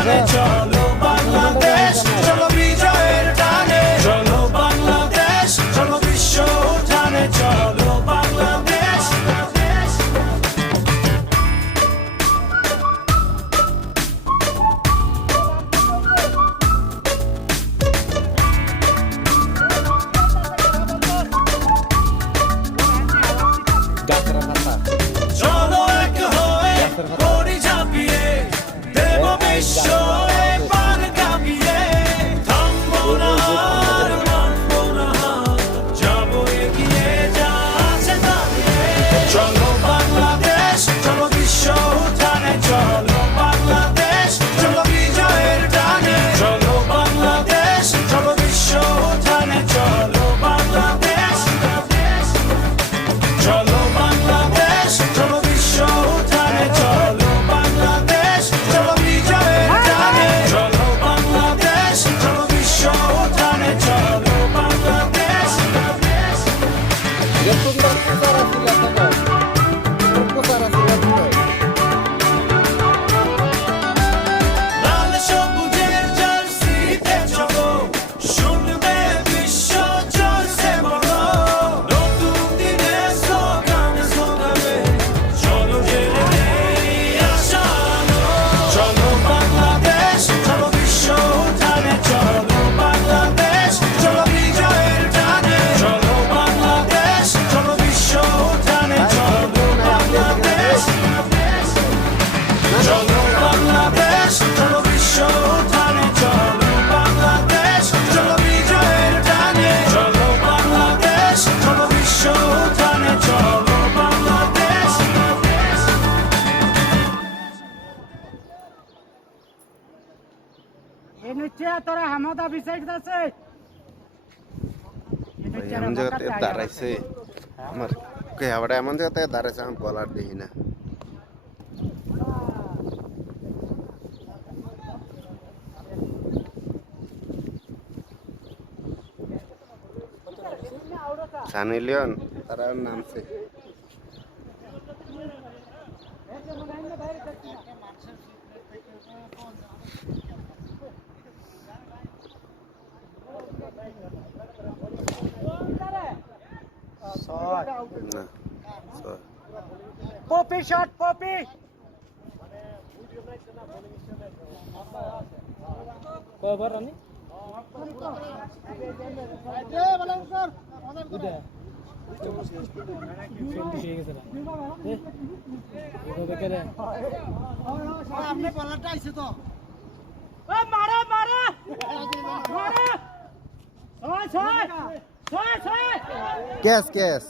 টানে চলো বাংলাদেশ, চলো বিজয়ের টানে, চলো বাংলাদেশ, চলো বিশ্ব উঠানে, চলো বাংলাদেশ। চলো এক হয়ে করি ঝাঁপিয়ে, দেব বিশ্ব এবার কাঁপিয়ে, থামবো না আর মানবো না হার, যাবো এগিয়ে যা আছে দাঁড়িয়ে। চলো বাংলাদেশ, চলো বিশ্ব উঠানে, চলো বাংলাদেশ, চলো বিজয়ের টানে, চলো বাংলাদেশ, চলো বিশ্ব উঠানে, চলো বাংলাদেশ। চলো বাংলাদেশ, চলো বিশ্ব উঠানে, চলো বাংলাদেশ, চলো বিজয়ের টানে, চলো বাংলাদেশ, চলো বিশ্ব উঠানে, চলো বাংলাদেশ। লাল সবুজের জার্সিতে চলো, শুনবে বিশ্ব জয়সে বড়, নতুন দিনে স্লোগানে শোনাবে, চলো জেলে নেই আশা আলো। চলো বাংলাদেশ, চলো বিশ্ব উঠানে, চলো বাংলাদেশ, চলো বিজয়ের টানে, চলো বাংলাদেশ, চলো বিশ্ব উঠানে, চলো বাংলাদেশ। চলো বাংলাদেশ, চলো বিশ্ব উঠানে, চলো বাংলাদেশ, চলো বিজয়ের টানে, চলো বাংলাদেশ, চলো বিশ্ব উঠানে, চলো বাংলাদেশ। তোরা হামাদা বিসাইড আছে এমন জায়গাতে দাঁড়াইছে আমার কে আবার এমন জায়গাতে দাঁড়াইছে আমার বলার দেখি না। সানি লিওন তারা নামছে। না পপি শট পপি কয়বার রানি আপনি বলারটা আইছে তো মারা মারা মারা ছয় ছয় ছয় ক্যাশ ক্যাশ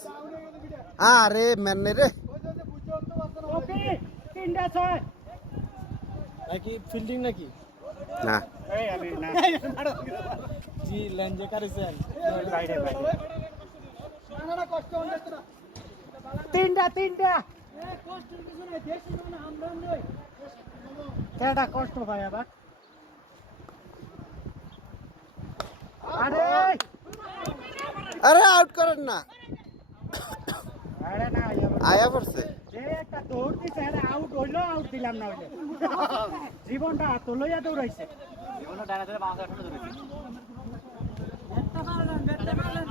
আরে মেনে রে ওকে তিনটা ছয় নাকি ফিল্ডিং নাকি না জি লাঞ্জে করেছেন বাইরে বাইরে তিনটা তিনটা কষ্টের কিছু নাই দেশে মানে আমরা নই কেডা কষ্ট ভাই আবার আরে আরে আউট করেন না আরে না আয়া পড়ছে যে একটা দৌড় দিছে আরে আউট হইলো আউট দিলাম না হইলে জীবনটা তো লইয়া দৌড়াইছে জীবনটা ডানা ধরে বাঁশ আটকে ধরেছে একটা পারলেন